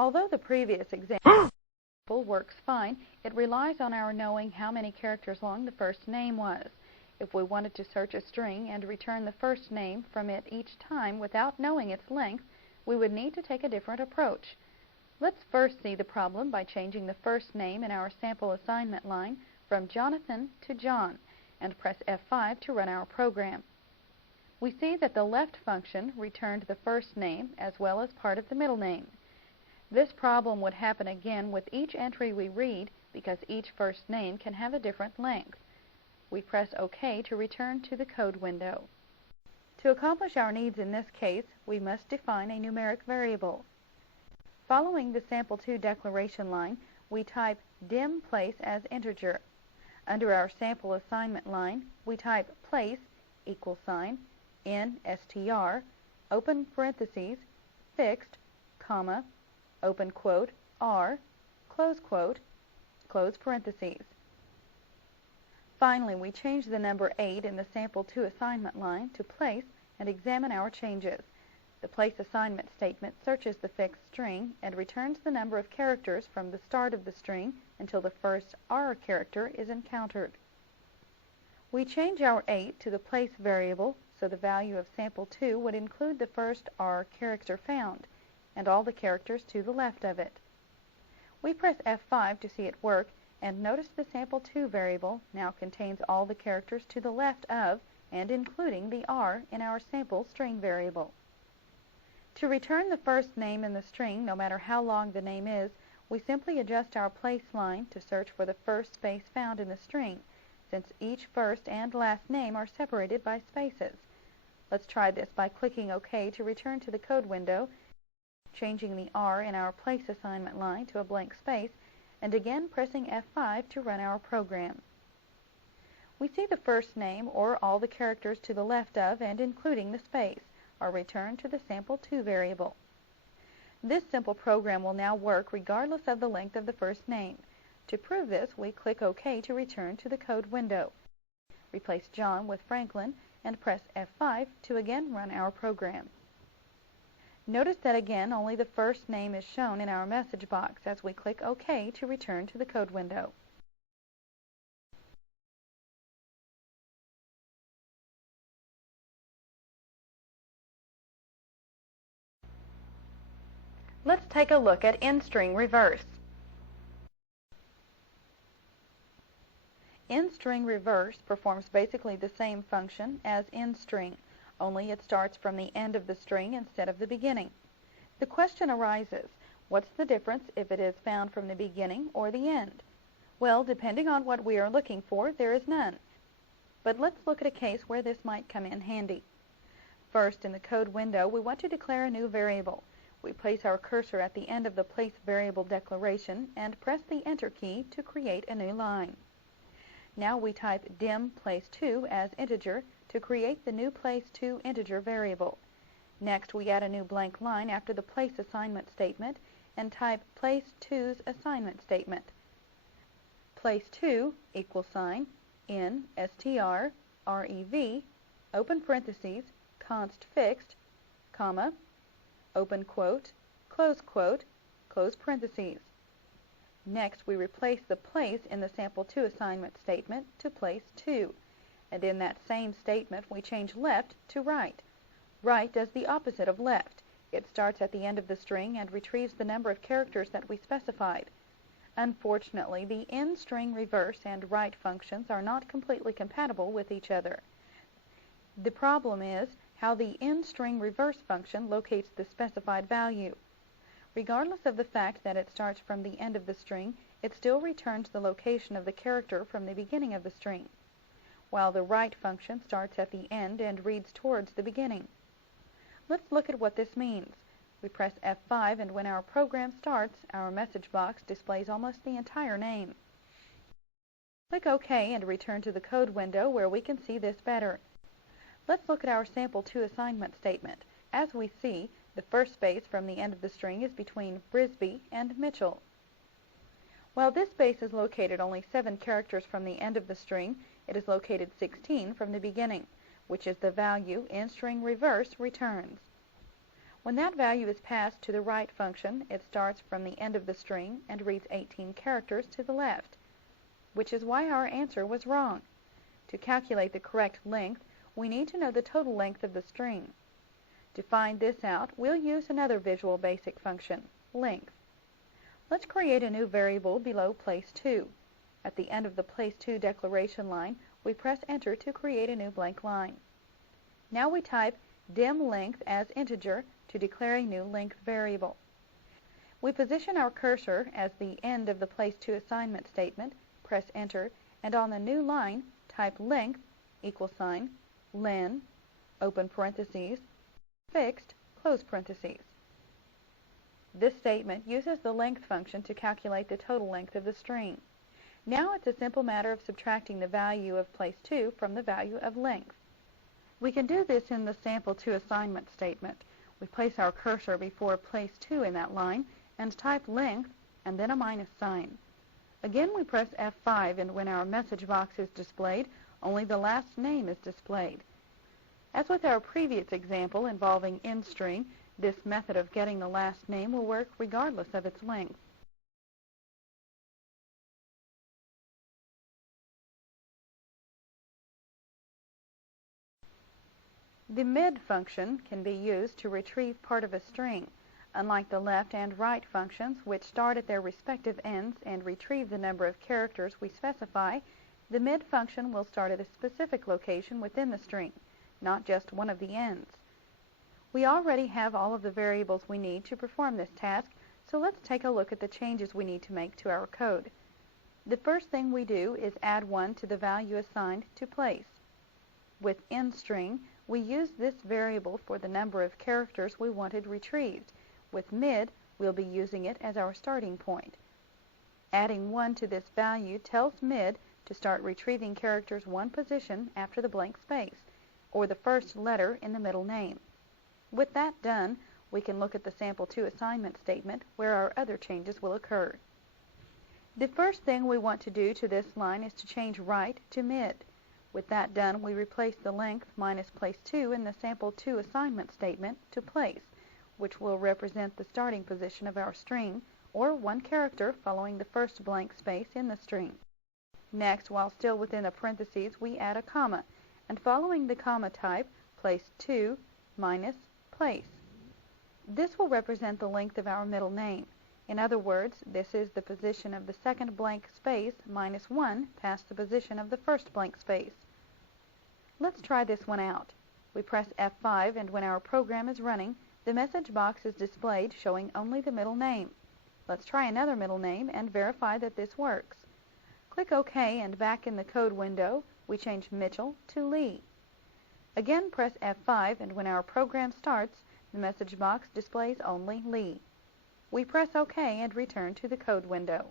Although the previous example works fine, it relies on our knowing how many characters long the first name was. If we wanted to search a string and return the first name from it each time without knowing its length, we would need to take a different approach. Let's first see the problem by changing the first name in our sample assignment line from Jonathan to John, and press F5 to run our program. We see that the left function returned the first name as well as part of the middle name. This problem would happen again with each entry we read because each first name can have a different length. We press OK to return to the code window. To accomplish our needs in this case, we must define a numeric variable. Following the sample2 declaration line, we type dim place as integer. Under our sample assignment line, we type place (InStrR), open parentheses, fixed, comma, open quote, R, close quote, close parentheses. Finally, we change the number 8 in the sample2 assignment line to place and examine our changes. The place assignment statement searches the fixed string and returns the number of characters from the start of the string until the first R character is encountered. We change our 8 to the place variable, so the value of sample2 would include the first R character found, and all the characters to the left of it. We press F5 to see it work, and notice the sample2 variable now contains all the characters to the left of and including the R in our sample string variable. To return the first name in the string, no matter how long the name is, we simply adjust our place line to search for the first space found in the string, since each first and last name are separated by spaces. Let's try this by clicking OK to return to the code window, changing the R in our place assignment line to a blank space, and again pressing F5 to run our program. We see the first name, or all the characters to the left of and including the space, are returned to the sample2 variable. This simple program will now work regardless of the length of the first name. To prove this, we click OK to return to the code window. Replace John with Franklin and press F5 to again run our program. Notice that again only the first name is shown in our message box as we click OK to return to the code window. Let's take a look at InStrRev. InStrRev performs basically the same function as InString, only it starts from the end of the string instead of the beginning. The question arises, what's the difference if it is found from the beginning or the end? Well, depending on what we are looking for, there is none. But let's look at a case where this might come in handy. First, in the code window, we want to declare a new variable. We place our cursor at the end of the place variable declaration and press the Enter key to create a new line. Now we type dim place2 as integer to create the new place2 integer variable. Next, we add a new blank line after the place assignment statement and type place2's assignment statement. Place2 in InStrRev, open parentheses, const fixed, comma, open quote, close parentheses. Next, we replace the place in the sample2 assignment statement to place2, and in that same statement we change left to right. Right does the opposite of left. It starts at the end of the string and retrieves the number of characters that we specified. Unfortunately, the InStrRev and right functions are not completely compatible with each other. The problem is how the InStrRev function locates the specified value. Regardless of the fact that it starts from the end of the string, it still returns the location of the character from the beginning of the string, while the right function starts at the end and reads towards the beginning. Let's look at what this means. We press F5, and when our program starts, our message box displays almost the entire name. Click OK and return to the code window where we can see this better. Let's look at our sample2 assignment statement. As we see, the first space from the end of the string is between Brisby and Mitchell. While this space is located only 7 characters from the end of the string, it is located 16 from the beginning, which is the value InStrRev returns. When that value is passed to the right function, it starts from the end of the string and reads 18 characters to the left, which is why our answer was wrong. To calculate the correct length, we need to know the total length of the string. To find this out, we'll use another Visual Basic function, length. Let's create a new variable below place 2. At the end of the place 2 declaration line, we press enter to create a new blank line. Now we type dim length as integer to declare a new length variable. We position our cursor as the end of the place 2 assignment statement, press enter, and on the new line, type length =, len, open parentheses, fixed, close parentheses. This statement uses the length function to calculate the total length of the string. Now it's a simple matter of subtracting the value of place 2 from the value of length. We can do this in the sample 2 assignment statement. We place our cursor before place 2 in that line and type length and then a minus sign. Again we press F5, and when our message box is displayed, only the last name is displayed. As with our previous example involving InStrRev, this method of getting the last name will work regardless of its length. The mid function can be used to retrieve part of a string. Unlike the left and right functions, which start at their respective ends and retrieve the number of characters we specify, the mid function will start at a specific location within the string, not just one of the ends. We already have all of the variables we need to perform this task, so let's take a look at the changes we need to make to our code. The first thing we do is add 1 to the value assigned to place. With InStrRev, we use this variable for the number of characters we wanted retrieved. With mid, we'll be using it as our starting point. Adding 1 to this value tells mid to start retrieving characters one position after the blank space, or the first letter in the middle name. With that done, we can look at the sample 2 assignment statement where our other changes will occur. The first thing we want to do to this line is to change right to mid. With that done, we replace the length minus place 2 in the sample 2 assignment statement to place, which will represent the starting position of our string, or one character following the first blank space in the string. Next, while still within the parentheses, we add a comma, and following the comma type, place 2 minus place. This will represent the length of our middle name. In other words, this is the position of the second blank space minus 1 past the position of the first blank space. Let's try this one out. We press F5, and when our program is running, the message box is displayed showing only the middle name. Let's try another middle name and verify that this works. Click OK, and back in the code window, we change Mitchell to Lee. Again, press F5, and when our program starts, the message box displays only Lee. We press OK and return to the code window.